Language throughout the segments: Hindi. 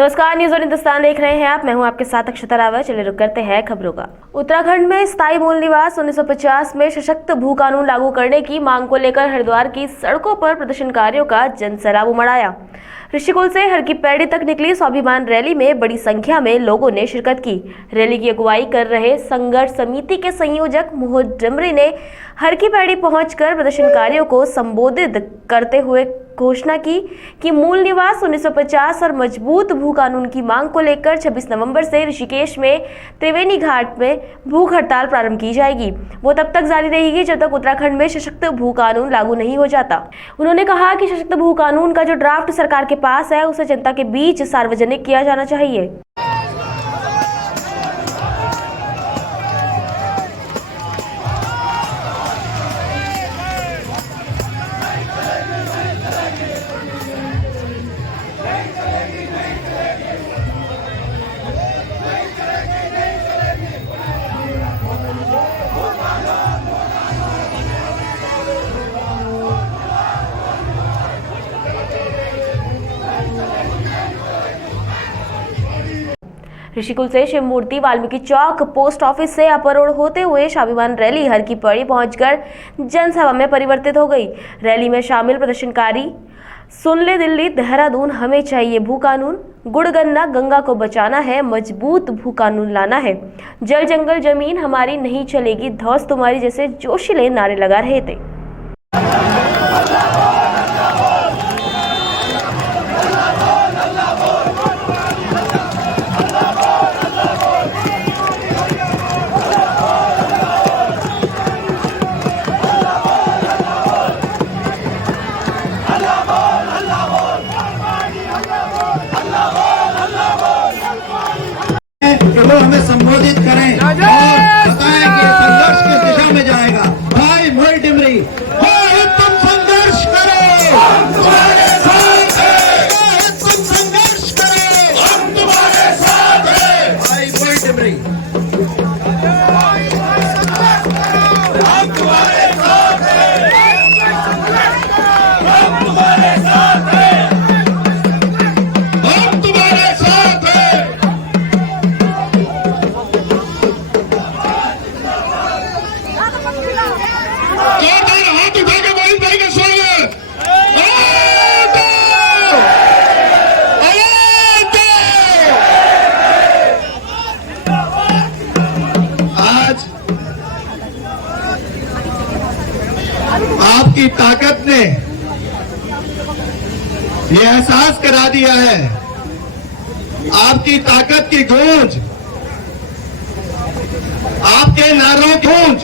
नमस्कार, न्यूज़ और हिंदुस्तान देख रहे हैं आप। मैं हूं आपके साथ अक्षता रावत। चलिए रुक करते हैं खबरों का। उत्तराखंड में स्थायी मूल निवास 1950 में सशक्त भू कानून लागू करने की मांग को लेकर हरिद्वार की सड़कों पर प्रदर्शनकारियों का जनसैलाब उमड़ आया। ऋषिकुल से हर की पैड़ी तक निकली स्वाभिमान रैली में बड़ी संख्या में लोगों ने शिरकत की। रैली की अगुवाई कर रहे संघर्ष समिति के संयोजक मोहन डमरी ने हर की पैड़ी पहुंचकर प्रदर्शनकारियों को संबोधित करते हुए घोषणा की कि मूल निवास 1950 और मजबूत भू कानून की मांग को लेकर 26 नवंबर से ऋषिकेश में त्रिवेणी घाट में भूख हड़ताल प्रारंभ की जाएगी। वो तब तक जारी रहेगी जब तक उत्तराखंड में सशक्त भू कानून लागू नहीं हो जाता। उन्होंने कहा कि सशक्त भू कानून का जो ड्राफ्ट सरकार के पास है उसे जनता के बीच सार्वजनिक किया जाना चाहिए। ऋषिकुल से शिव मूर्ति वाल्मीकि चौक पोस्ट ऑफिस से अपर रोड होते हुए स्वाभिमान रैली हर की पैड़ी पहुंचकर जनसभा में परिवर्तित हो गई। रैली में शामिल प्रदर्शनकारी सुन ले दिल्ली देहरादून हमें चाहिए भू कानून, गुड़ गन्ना गंगा को बचाना है, मजबूत भू कानून लाना है, जल जंगल जमीन हमारी नहीं चलेगी, धौस तुम्हारी जैसे जोशीले नारे लगा रहे थे। वो हमें संबोधित करें और बताएं कि संघर्ष किस दिशा में जाएगा। भाई मोहन डमरी, तुम संघर्ष करो, हम तुम्हारे साथ हैं। तुम संघर्ष करो, हम तुम्हारे साथ हैं। भाई मोहन डमरी, हम तुम्हारे साथ हैं, हम तुम्हारे साथ हैं, हम तुम्हारे साथ हैं। हाथ उठा के मोहित भाई का स्वागत। आज आपकी ताकत ने ये एहसास करा दिया है, आपकी ताकत की गूंज, आपके नारों की गूंज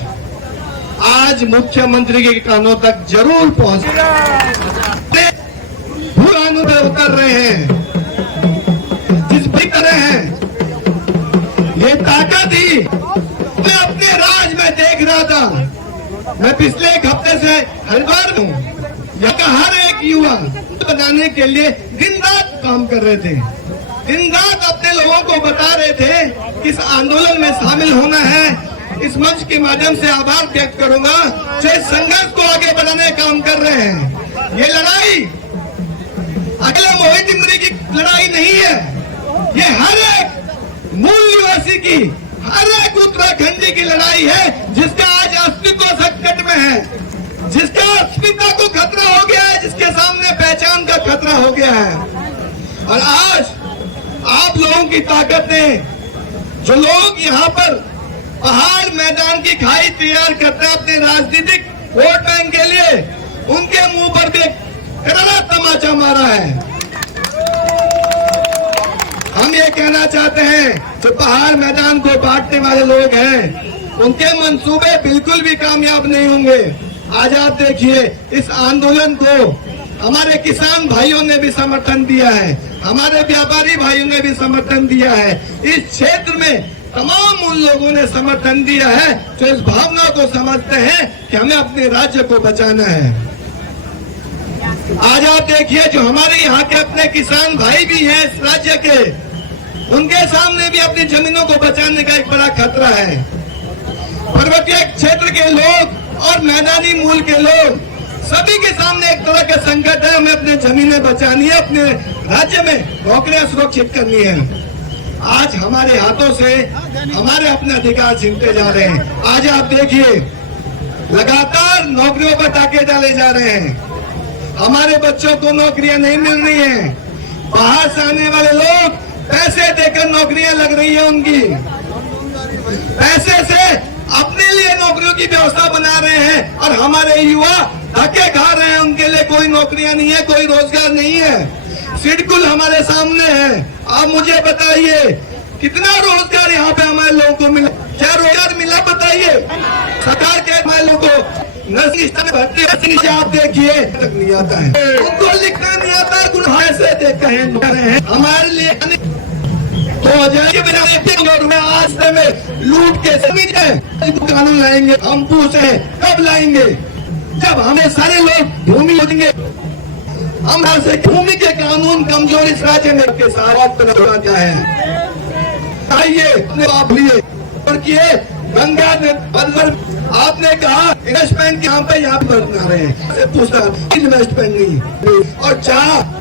आज मुख्यमंत्री के कानों तक जरूर पहुंच कानून पे उतर रहे हैं। जिस भी तरह है ये ताकत ही मैं अपने राज में देख रहा था। मैं पिछले एक हफ्ते से हरिद्वार में हूं। यहाँ का हर एक युवा बनाने के लिए दिन रात काम कर रहे थे, दिन रात अपने लोगों को बता रहे थे कि इस आंदोलन में शामिल होना है। इस मंच के माध्यम से आभार व्यक्त करूंगा जो इस संघर्ष को आगे बढ़ाने का काम कर रहे हैं। ये लड़ाई अकेला मोहित डमरी की लड़ाई नहीं है, ये हर एक मूल निवासी की, हर एक उत्तराखंडी की लड़ाई है जिसका आज अस्तित्व संकट में है, जिसका अस्मिता को खतरा हो गया है, जिसके सामने पहचान का खतरा हो गया है। और आज आप लोगों की ताकत ने, जो लोग यहाँ पर पहाड़ मैदान की खाई तैयार करते हैं अपने राजनीतिक वोट बैंक के लिए, उनके मुंह पर भी करारा तमाचा मारा है। हम ये कहना चाहते हैं जो पहाड़ मैदान को बांटने वाले लोग हैं, उनके मंसूबे बिल्कुल भी कामयाब नहीं होंगे। आज आप देखिए इस आंदोलन को हमारे किसान भाइयों ने भी समर्थन दिया है, हमारे व्यापारी भाइयों ने भी समर्थन दिया है, इस क्षेत्र में तमाम उन लोगों ने समर्थन दिया है जो इस भावना को समझते हैं कि हमें अपने राज्य को बचाना है। आज आप देखिए जो हमारे यहाँ के अपने किसान भाई भी हैं इस राज्य के, उनके सामने भी अपनी जमीनों को बचाने का एक बड़ा खतरा है। पर्वतीय क्षेत्र के लोग और मैदानी मूल के लोग सभी के सामने एक तरह का संकट है, हमें अपनी जमीनें बचानी है, अपने राज्य में नौकरियां सुरक्षित करनी है। आज हमारे हाथों से हमारे अपने अधिकार छीनते जा रहे हैं। आज आप देखिए लगातार नौकरियों पर टाके डाले जा रहे हैं। हमारे बच्चों को नौकरियां नहीं मिल रही हैं। बाहर से आने वाले लोग पैसे देकर नौकरियां लग रही है उनकी, पैसे से अपने लिए नौकरियों की व्यवस्था बना रहे हैं और हमारे युवा धक्के खा रहे हैं। उनके लिए कोई नौकरियां नहीं है, कोई रोजगार नहीं है। सिडकुल हमारे सामने है। आप मुझे बताइए कितना रोजगार यहाँ पे हमारे लोगों को मिला? क्या रोजगार मिला बताइए? सरकार के हमारे लोगों को नर्सिंग में भर्ती से आप देखिए तक नहीं आता है, उनको लिखना नहीं आता, से देख रहे हैं हमारे लिए 2000 के बिना आज में लूट के कानून लाएंगे। हम पूछे कब लाएंगे? जब हमें सारे लोग भूमि होंगे। हम से भूमि के कानून कमजोर इस राज्य में के सारा तरह क्या है आइए अपने आप लिए और किए गंगा में आपने कहा इन्वेस्टमेंट यहाँ पे बना रहे हैं, पूछता इन्वेस्टमेंट नहीं और चाह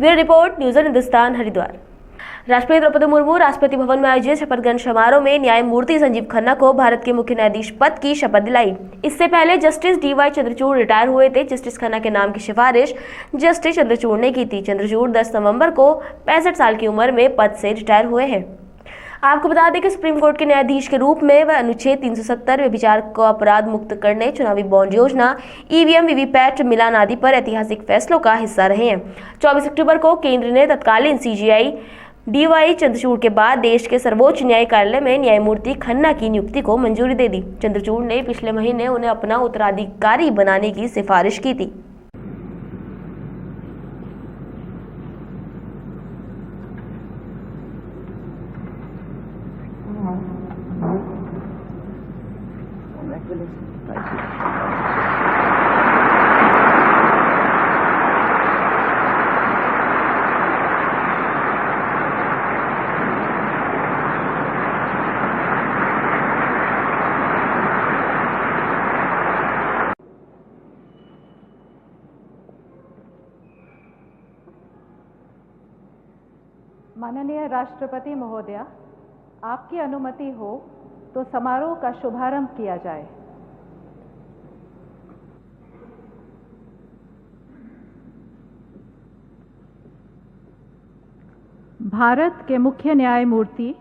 bureau report news Hindustan Haridwar. राष्ट्रपति द्रौपदी मुर्मू राष्ट्रपति भवन में आयोजित शपथ ग्रहण समारोह में न्यायमूर्ति संजीव खन्ना को भारत के मुख्य न्यायाधीश पद की शपथ दिलाई। इससे पहले जस्टिस DY चंद्रचूड़ रिटायर हुए थे। जस्टिस खन्ना के नाम की सिफारिश जस्टिस चंद्रचूड़ ने की थी। चंद्रचूड़ 10 नवंबर को 65 साल की उम्र में पद से रिटायर हुए हैं। आपको बता दें कि सुप्रीम कोर्ट के न्यायाधीश के रूप में वह अनुच्छेद 370 व्यभिचार को अपराध मुक्त करने, चुनावी बॉन्ड योजना, EVM वीवीपैट मिलान आदि पर ऐतिहासिक फैसलों का हिस्सा रहे हैं। 24 अक्टूबर को केंद्र ने तत्कालीन CJI DY चंद्रचूड़ के बाद देश के सर्वोच्च न्यायालय में न्यायमूर्ति खन्ना की नियुक्ति को मंजूरी दे दी। चंद्रचूड़ ने पिछले महीने उन्हें अपना उत्तराधिकारी बनाने की सिफारिश की थी। माननीय राष्ट्रपति महोदया, आपकी अनुमति हो तो समारोह का शुभारंभ किया जाए। भारत के मुख्य न्यायमूर्ति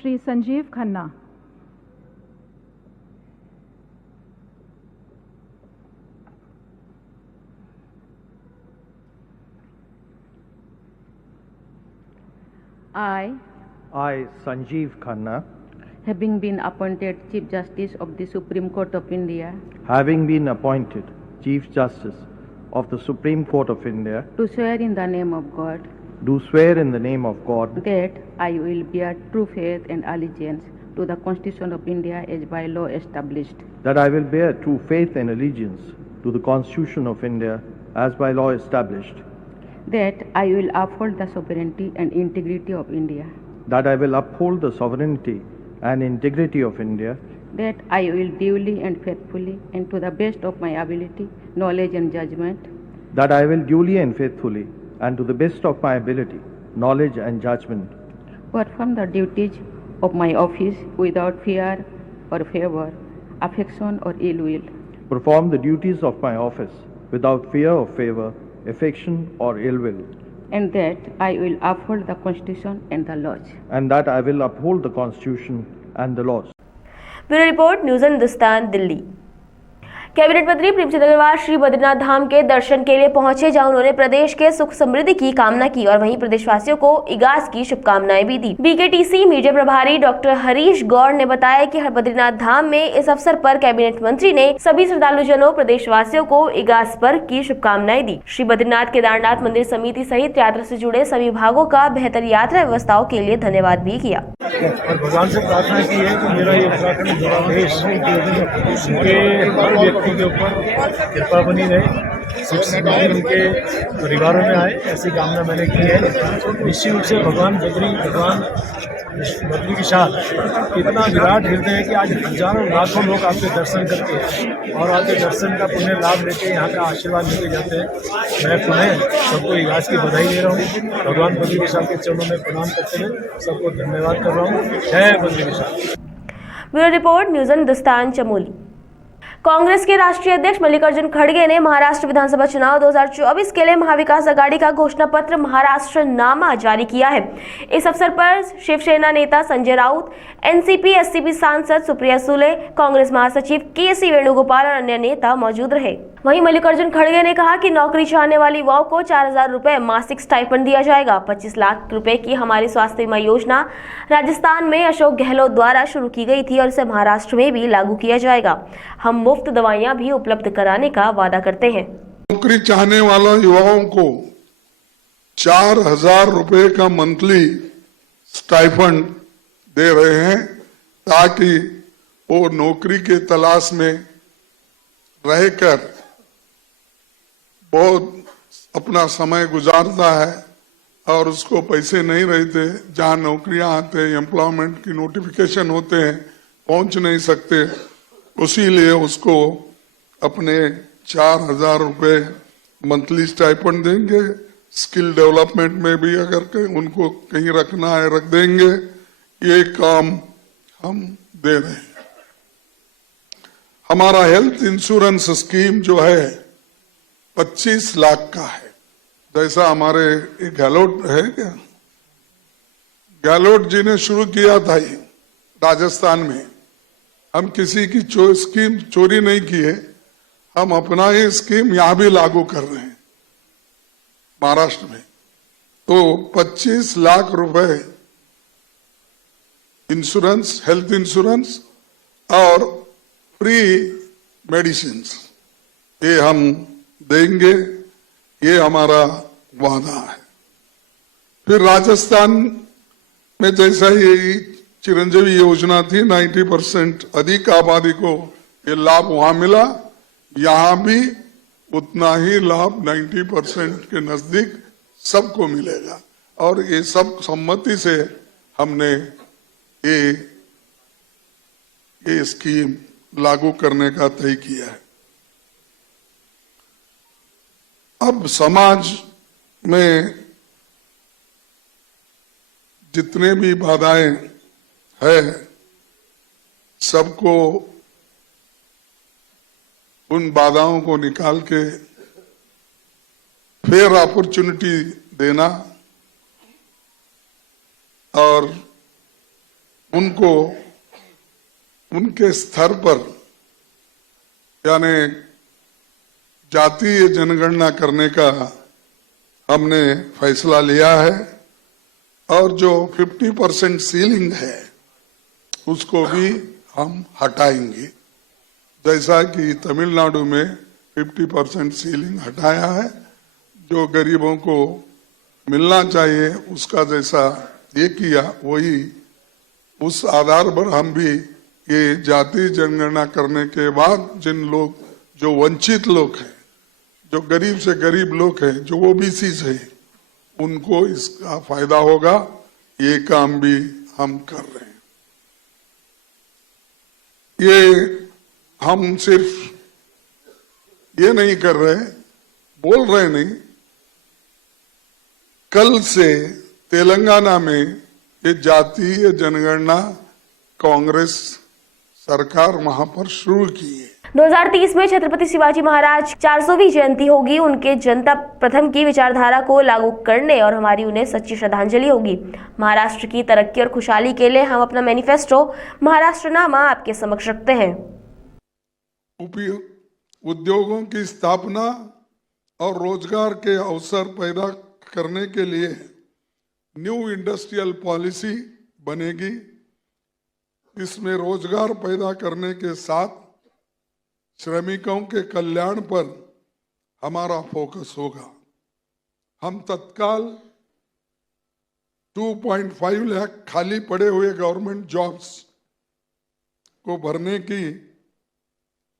Shri Sanjeev Khanna. I, Sanjeev Khanna, having been appointed Chief Justice of the Supreme Court of India, having been appointed Chief Justice of the Supreme Court of India, do swear in the name of God do swear in the name of God that I will bear true faith and allegiance to the Constitution of India as by law established, that I will bear true faith and allegiance to the Constitution of India as by law established, that I will uphold the sovereignty and integrity of India, that I will uphold the sovereignty and integrity of India, that I will duly and faithfully and to the best of my ability, knowledge and judgment that I will duly and faithfully, and to the best of my ability, knowledge and judgment, perform the duties of my office without fear or favor, affection or ill will, perform the duties of my office without fear or favor, affection or ill will, and that I will uphold the Constitution and the laws. and that I will uphold the Constitution and the laws. Bureau report, news Hindustan, Delhi. Cabinet मंत्री प्रेमचंद अग्रवाल श्री बद्रीनाथ धाम के दर्शन के लिए पहुंचे, जहां उन्होंने प्रदेश के सुख समृद्धि की कामना की और वहीं प्रदेशवासियों को इगास की शुभकामनाएं भी दी। बीकेटीसी मीडिया प्रभारी डॉक्टर हरीश गौड़ ने बताया कि बद्रीनाथ धाम में इस अवसर पर कैबिनेट मंत्री ने सभी श्रद्धालुजनों प्रदेशवासियों को इगास पर्व की शुभकामनाएं दी। श्री बद्रीनाथ केदारनाथ मंदिर समिति सहित यात्रा से जुड़े सभी विभागों का बेहतर यात्रा व्यवस्थाओं के लिए धन्यवाद भी किया। और भगवान से प्रार्थना की है कि मेरा ये उत्तराखंड पूरा देश के हर व्यक्ति के ऊपर कृपा बनी रहे, सुख समृद्धि उनके परिवारों में आए, ऐसी कामना मैंने की है। निश्चित रूप से भगवान बद्री विशाल इतना विराट हृदय है कि आज हजारों लाखों लोग आपके दर्शन करके और आपके दर्शन का पुण्य लाभ लेके यहाँ का आशीर्वाद लेके जाते हैं। मैं पुनः सबको इगास की बधाई दे रहा हूँ। भगवान बद्री विशाल के चरणों में प्रणाम करते हुए सबको धन्यवाद कर रहा हूँ। जय Badri Vishal. Bureau report, news Hindustan, Chamoli. Congress के राष्ट्रीय अध्यक्ष मल्लिकार्जुन खड़गे ने महाराष्ट्र विधानसभा चुनाव 2024 के लिए महाविकास आघाड़ी का घोषणा पत्र महाराष्ट्र नामा जारी किया है। इस अवसर पर शिवसेना नेता संजय राउत, एनसीपी एससीपी सांसद सुप्रिया सुले, कांग्रेस महासचिव केसी वेणुगोपाल और अन्य नेता मौजूद रहे। वहीं मल्लिकार्जुन खड़गे ने कहा कि नौकरी चाहने वाली युवाओं को 4,000 रुपए मासिक स्टाइपेंड दिया जाएगा। 25 लाख रुपए की हमारी स्वास्थ्य बीमा योजना राजस्थान में अशोक गहलोत द्वारा शुरू की गई थी और इसे महाराष्ट्र में भी लागू किया जाएगा। हम मुफ्त दवाइयां भी उपलब्ध कराने का वादा करते हैं। नौकरी चाहने वाला युवाओं को 4,000 रुपए का मंथली स्टाइपेंड दे रहे हैं ताकि वो नौकरी के तलाश में रहकर बहुत अपना समय गुजारता है और उसको पैसे नहीं रहते, जहां नौकरियां आते हैं, एम्प्लॉयमेंट की नोटिफिकेशन होते हैं, पहुंच नहीं सकते, उसीलिए उसको अपने 4,000 रुपए मंथली स्टाइपेंड देंगे। स्किल डेवलपमेंट में भी अगर उनको कहीं रखना है रख देंगे। ये काम हम दे रहे हैं। हमारा हेल्थ इंश्योरेंस स्कीम जो है 25 लाख का है। जैसा हमारे गहलोत है क्या, गहलोत जी ने शुरू किया था ये राजस्थान में। हम किसी की स्कीम चोरी नहीं किए, हम अपना ये स्कीम यहां भी लागू कर रहे हैं महाराष्ट्र में। तो 25 लाख रुपए इंश्योरेंस, हेल्थ इंश्योरेंस और फ्री मेडिसिन ये हम देंगे, ये हमारा वादा है। फिर राजस्थान में जैसा ये चिरंजीवी योजना थी, 90% अधिक आबादी को ये लाभ वहां मिला, यहां भी उतना ही लाभ 90% के नजदीक सबको मिलेगा। और ये सब सम्मति से हमने ये स्कीम लागू करने का तय किया है। अब समाज में जितने भी बाधाएं है, सबको उन बाधाओं को निकाल के फेयर अपॉर्चुनिटी देना और उनको उनके स्तर पर यानी जातीय जनगणना करने का हमने फैसला लिया है। और जो 50% सीलिंग है उसको भी हम हटाएंगे, जैसा कि तमिलनाडु में 50% सीलिंग हटाया है। जो गरीबों को मिलना चाहिए उसका जैसा ये किया, वही उस आधार पर हम भी ये जाति जनगणना करने के बाद जिन लोग जो वंचित लोग हैं, जो गरीब से गरीब लोग हैं, जो ओबीसी है, उनको इसका फायदा होगा। ये काम भी हम कर रहे हैं। ये हम सिर्फ ये नहीं कर रहे, बोल रहे नहीं, कल से तेलंगाना में ये जातीय जनगणना कांग्रेस सरकार वहां पर शुरू की है। 2030 में छत्रपति शिवाजी महाराज 400वीं जयंती होगी। उनके जनता प्रथम की विचारधारा को लागू करने और हमारी उन्हें सच्ची श्रद्धांजलि होगी। महाराष्ट्र की तरक्की और खुशहाली के लिए हम अपना मैनिफेस्टो महाराष्ट्रनामा आपके समक्ष रखते हैं। उद्योगों की स्थापना और रोजगार के अवसर पैदा करने के लिए न्यू इंडस्ट्रियल पॉलिसी बनेगी। इसमें रोजगार पैदा करने के साथ श्रमिकों के कल्याण पर हमारा फोकस होगा। हम तत्काल 2.5 लाख खाली पड़े हुए गवर्नमेंट जॉब्स को भरने की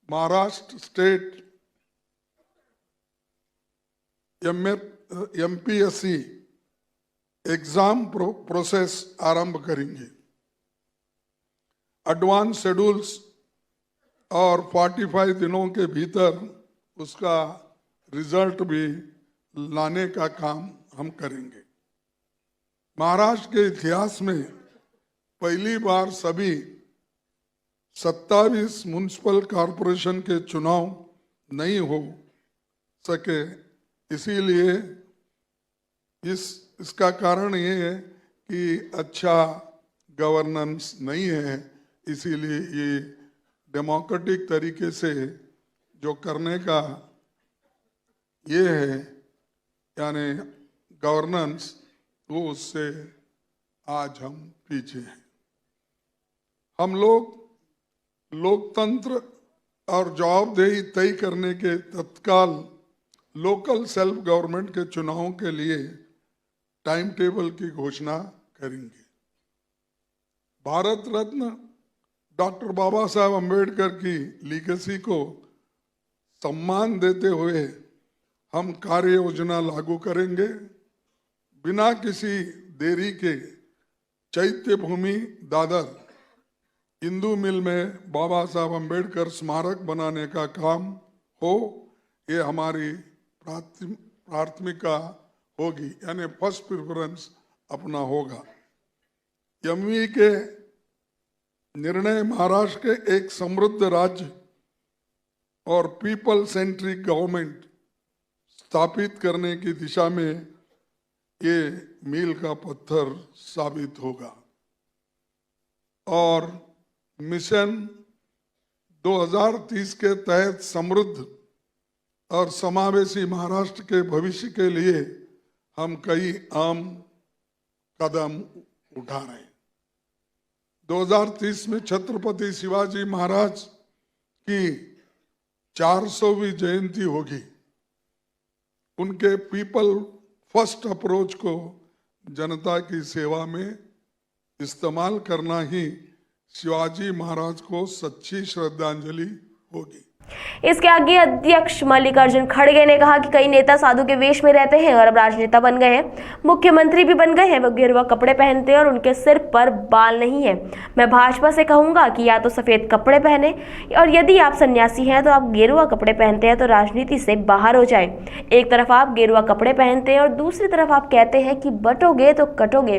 Maharashtra state MPSC exam process आरंभ करेंगे। एडवांस शेड्यूल्स और 45 दिनों के भीतर उसका रिजल्ट भी लाने का काम हम करेंगे। महाराष्ट्र के इतिहास में पहली बार सभी 27 म्युनिसिपल कॉरपोरेशन के चुनाव नहीं हो सके, इसीलिए इसका कारण ये है कि अच्छा गवर्नेंस नहीं है। इसीलिए ये डेमोक्रेटिक तरीके से जो करने का ये है यानी गवर्नेंस, वो उससे आज हम पीछे हैं। हम लोग लोकतंत्र और जवाबदेही तय करने के तत्काल लोकल सेल्फ गवर्नमेंट के चुनावों के लिए टाइम टेबल की घोषणा करेंगे। भारत रत्न डॉक्टर बाबा साहब अम्बेडकर की लीगेसी को सम्मान देते हुए हम कार्य योजना लागू करेंगे। बिना किसी देरी के चैत्य भूमि दादर इंदू मिल में बाबा साहब अम्बेडकर स्मारक बनाने का काम हो, ये हमारी प्राथमिकता होगी, यानी फर्स्ट प्रेफरेंस अपना होगा। MV के निर्णय महाराष्ट्र के एक समृद्ध राज्य और पीपल सेंट्रिक गवर्नमेंट स्थापित करने की दिशा में ये मील का पत्थर साबित होगा। और मिशन 2030 के तहत समृद्ध और समावेशी महाराष्ट्र के भविष्य के लिए हम कई आम कदम उठा रहे हैं। 2030 में छत्रपति शिवाजी महाराज की 400वीं जयंती होगी। उनके पीपल फर्स्ट अप्रोच को जनता की सेवा में इस्तेमाल करना ही शिवाजी महाराज को सच्ची श्रद्धांजलि होगी। इसके आगे अध्यक्ष मल्लिकार्जुन खड़गे ने कहा कि कई नेता साधु के वेश में रहते हैं और अब राजनेता बन गए हैं, मुख्यमंत्री भी बन गए हैं। वो गेरुआ कपड़े पहनते हैं और उनके सिर पर बाल नहीं है। मैं भाजपा से कहूंगा कि या तो सफेद कपड़े पहने, और यदि आप सन्यासी हैं तो आप गेरुआ कपड़े पहनते हैं तो राजनीति से बाहर हो जाए। एक तरफ आप गेरुआ कपड़े पहनते हैं और दूसरी तरफ आप कहते हैं कि बटोगे तो कटोगे।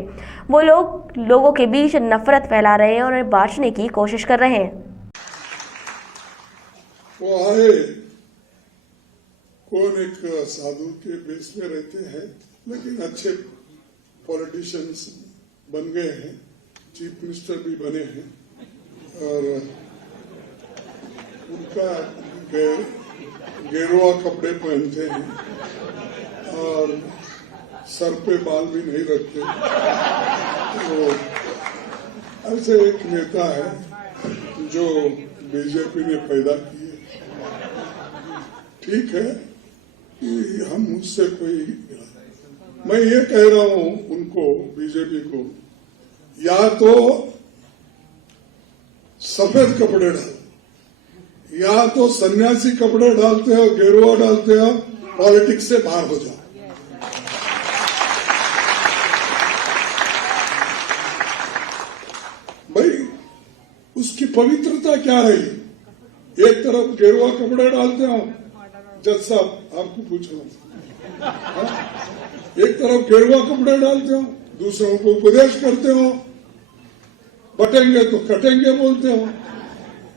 वो लोग लोगों के बीच नफरत फैला रहे हैं और उन्हें बांटने की कोशिश कर रहे हैं। वो आए, कौन एक साधु के बेस में रहते हैं, लेकिन अच्छे पॉलिटिशियंस बन गए हैं, चीफ मिनिस्टर भी बने हैं, और उनका गेरुआ कपड़े पहनते हैं और सर पे बाल भी नहीं रखते। तो ऐसे एक नेता है जो बीजेपी ने पैदा किए। ठीक है कि हम उससे कोई, मैं ये कह रहा हूं उनको, बीजेपी को, या तो सफेद कपड़े डालो, या तो सन्यासी कपड़े डालते हो, गेरुआ डालते हो, पॉलिटिक्स से बाहर हो जाओ। भाई उसकी पवित्रता क्या रही? एक तरफ गेरुआ कपड़े डालते हो, जज साहब आपको पूछ रहा हूं, एक तरफ गेरुआ कपड़े डालते हो, दूसरों को उपदेश करते हो, बटेंगे तो कटेंगे बोलते हो,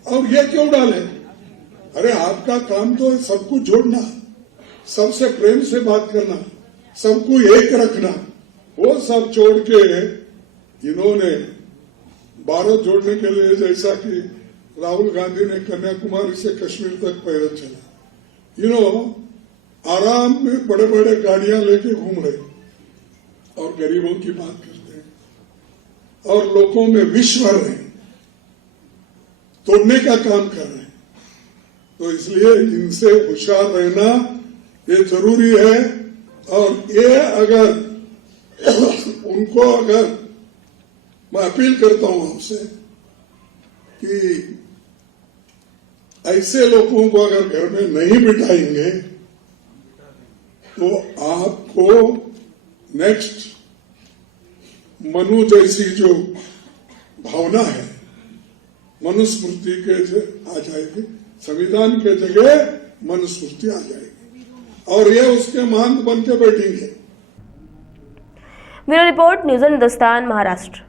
और ये क्यों डाले? अरे आपका काम तो है सबको जोड़ना, सबसे प्रेम से बात करना, सबको एक रखना। वो सब छोड़ के इन्होंने भारत जोड़ने के लिए, जैसा कि राहुल गांधी ने कन्याकुमारी से कश्मीर तक पैदल चला, आराम में बड़े बड़े गाड़ियां लेके घूम रहे और गरीबों की बात करते हैं और लोगों में विष भर रहे हैं, तोड़ने का काम कर रहे हैं। तो इसलिए इनसे होशियार रहना ये जरूरी है। और ये अगर अगर मैं अपील करता हूं आपसे कि ऐसे लोगों को अगर घर में नहीं बिठाएंगे तो आपको नेक्स्ट मनु जैसी जो भावना है, मनुस्मृति के आ जाएगी, संविधान के जगह मनुस्मृति आ जाएगी और ये उसके महंत बन के बैठेंगे। Bureau report, news Hindustan, Maharashtra.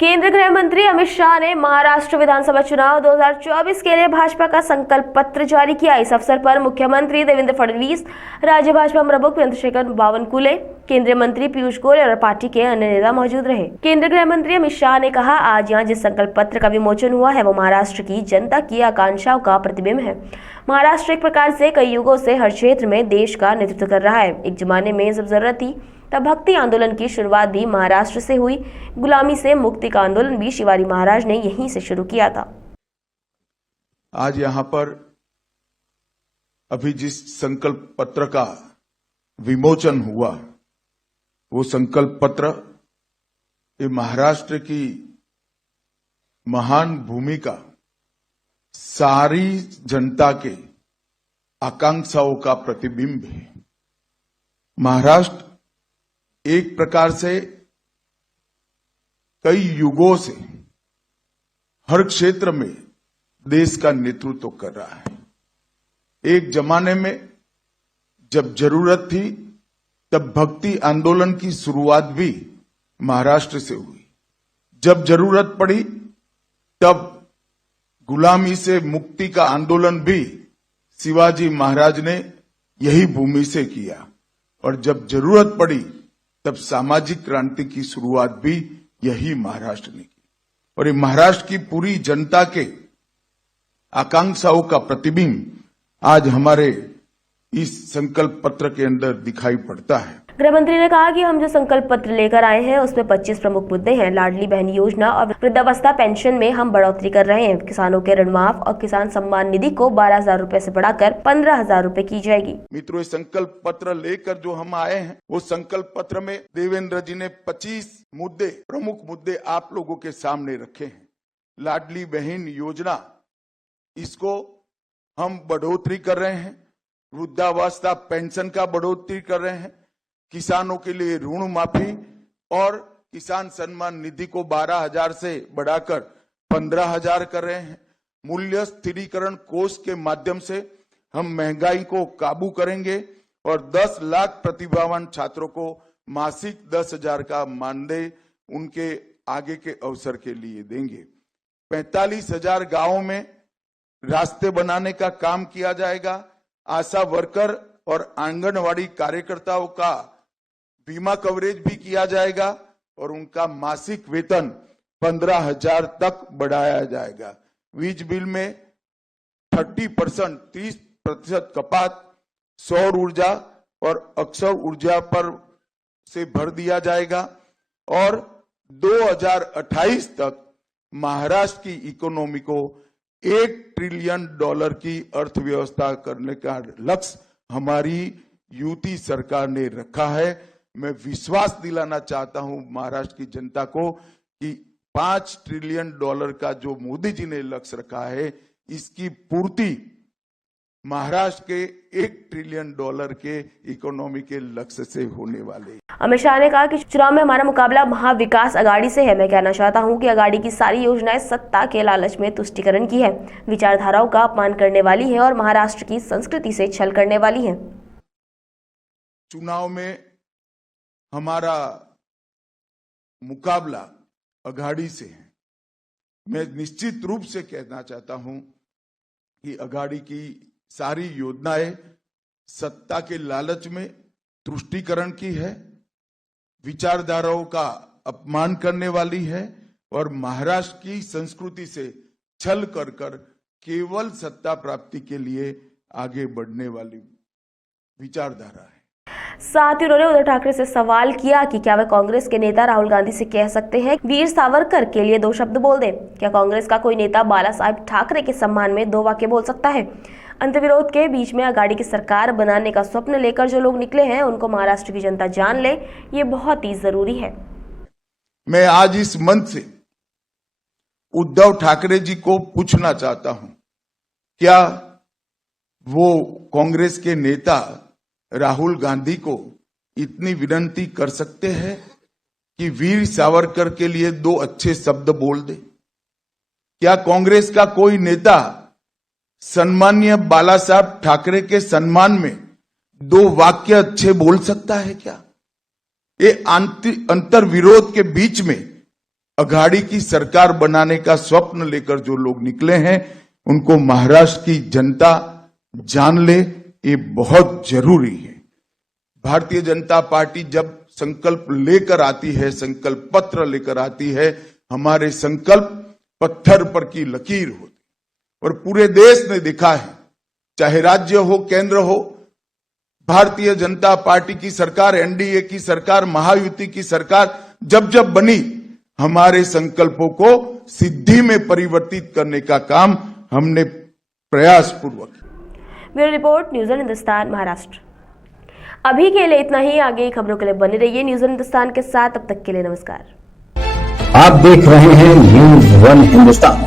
केंद्रीय गृह मंत्री अमित शाह ने महाराष्ट्र विधानसभा चुनाव 2024 के लिए भाजपा का संकल्प पत्र जारी किया। इस अवसर पर मुख्यमंत्री देवेंद्र फडणवीस, राज्य भाजपा प्रमुख चंद्रशेखर बावनकुले, केंद्रीय मंत्री पीयूष गोयल और पार्टी के अन्य नेता मौजूद रहे। केंद्रीय गृह मंत्री अमित शाह ने कहा, आज यहाँ जिस संकल्प पत्र का विमोचन हुआ है वो महाराष्ट्र की जनता की आकांक्षाओं का प्रतिबिंब है। महाराष्ट्र एक प्रकार से कई युगों से हर क्षेत्र में देश का नेतृत्व कर रहा है। एक जमाने में जब जरूरत थी तब भक्ति आंदोलन की शुरुआत भी महाराष्ट्र से हुई। गुलामी से मुक्ति का आंदोलन भी शिवाजी महाराज ने यहीं से शुरू किया था। आज यहां पर अभी जिस संकल्प पत्र का विमोचन हुआ, वो संकल्प पत्र ये महाराष्ट्र की महान भूमिका, सारी जनता के आकांक्षाओं का प्रतिबिंब है। महाराष्ट्र एक प्रकार से कई युगों से हर क्षेत्र में देश का नेतृत्व कर रहा है। एक जमाने में जब जरूरत थी तब भक्ति आंदोलन की शुरुआत भी महाराष्ट्र से हुई। जब जरूरत पड़ी तब गुलामी से मुक्ति का आंदोलन भी शिवाजी महाराज ने यही भूमि से किया, और जब जरूरत पड़ी तब सामाजिक क्रांति की शुरुआत भी यही महाराष्ट्र ने की। और ये महाराष्ट्र की पूरी जनता के आकांक्षाओं का प्रतिबिंब आज हमारे इस संकल्प पत्र के अंदर दिखाई पड़ता है। गृह मंत्री ने कहा कि हम जो संकल्प पत्र लेकर आए हैं उसमें 25 प्रमुख मुद्दे हैं। लाडली बहन योजना और वृद्धावस्था पेंशन में हम बढ़ोतरी कर रहे हैं। किसानों के ऋण माफ और किसान सम्मान निधि को 12,000 रूपए से बढ़ाकर 15,000 रूपए की जाएगी। मित्रों, संकल्प पत्र लेकर जो हम आए हैं वो संकल्प पत्र में देवेंद्र जी ने 25 मुद्दे, प्रमुख मुद्दे आप लोगों के सामने रखे हैं। लाडली बहन योजना, इसको हम बढ़ोतरी कर रहे हैं। वृद्धावस्था पेंशन का बढ़ोतरी कर रहे हैं। किसानों के लिए ऋण माफी और किसान सम्मान निधि को 12,000 से बढ़ाकर 15,000 कर रहे हैं। मूल्य स्थिरीकरण कोष के माध्यम से हम महंगाई को काबू करेंगे और 10 लाख प्रतिभावान छात्रों को मासिक 10,000 का मानदेय उनके आगे के अवसर के लिए देंगे। 45,000 गांवों में रास्ते बनाने का काम किया जाएगा। आशा वर्कर और आंगनवाड़ी कार्यकर्ताओं का बीमा कवरेज भी किया जाएगा और उनका मासिक वेतन 15,000 तक बढ़ाया जाएगा। वीज बिल में 30% कपात सौर ऊर्जा और अक्षय ऊर्जा पर से भर दिया जाएगा और 2028 तक महाराष्ट्र की इकोनॉमी को $1 ट्रिलियन की अर्थव्यवस्था करने का लक्ष्य हमारी यूपी सरकार ने रखा है। मैं विश्वास दिलाना चाहता हूं महाराष्ट्र की जनता को कि $5 ट्रिलियन का जो मोदी जी ने लक्ष्य रखा है, इसकी पूर्ति महाराष्ट्र के $1 ट्रिलियन के इकोनॉमी के लक्ष्य से होने वाले। अमित शाह ने कहा कि चुनाव में हमारा मुकाबला महाविकास अघाड़ी से है। मैं कहना चाहता हूं कि अघाड़ी की सारी योजनाएं सत्ता के लालच में तुष्टीकरण की है, विचारधाराओं का अपमान करने वाली है और महाराष्ट्र की संस्कृति से छल करने वाली है। चुनाव में हमारा मुकाबला अघाड़ी से है। मैं निश्चित रूप से कहना चाहता हूं कि अघाड़ी की सारी योजनाएं सत्ता के लालच में तुष्टीकरण की है, विचारधाराओं का अपमान करने वाली है और महाराष्ट्र की संस्कृति से छल कर केवल सत्ता प्राप्ति के लिए आगे बढ़ने वाली विचारधारा है। साथ ही उन्होंने उद्धव ठाकरे से सवाल किया कि क्या वे कांग्रेस के नेता राहुल गांधी से कह सकते हैं वीर सावरकर के लिए 2 शब्द बोल दें। क्या कांग्रेस का कोई नेता बाला साहेब ठाकरे के सम्मान में 2 वाक्य बोल सकता है। अंतर्विरोध के बीच में अघाड़ी की सरकार बनाने का स्वप्न लेकर जो लोग निकले हैं उनको महाराष्ट्र की जनता जान ले, ये बहुत ही जरूरी है। मैं आज इस मंच से उद्धव ठाकरे जी को पूछना चाहता हूं, क्या वो कांग्रेस के नेता राहुल गांधी को इतनी विनती कर सकते हैं कि वीर सावरकर के लिए 2 अच्छे शब्द बोल दे। क्या कांग्रेस का कोई नेता सम्मानीय बाला साहब ठाकरे के सम्मान में 2 वाक्य अच्छे बोल सकता है क्या? ये अंतर विरोध के बीच में अघाड़ी की सरकार बनाने का स्वप्न लेकर जो लोग निकले हैं उनको महाराष्ट्र की जनता जान ले, ये बहुत जरूरी है। भारतीय जनता पार्टी जब संकल्प लेकर आती है, संकल्प पत्र लेकर आती है, हमारे संकल्प पत्थर पर की लकीर होती और पूरे देश ने देखा है, चाहे राज्य हो केंद्र हो, भारतीय जनता पार्टी की सरकार, एनडीए की सरकार, महायुति की सरकार जब जब बनी, हमारे संकल्पों को सिद्धि में परिवर्तित करने का काम हमने प्रयास पूर्वक। Bureau report, news on Hindustan, Maharashtra. अभी के लिए इतना ही। आगे खबरों के लिए बने रहिए न्यूज़ ऑन हिंदुस्तान के साथ। तब तक के लिए नमस्कार। आप देख रहे हैं न्यूज़ 1 हिंदुस्तान।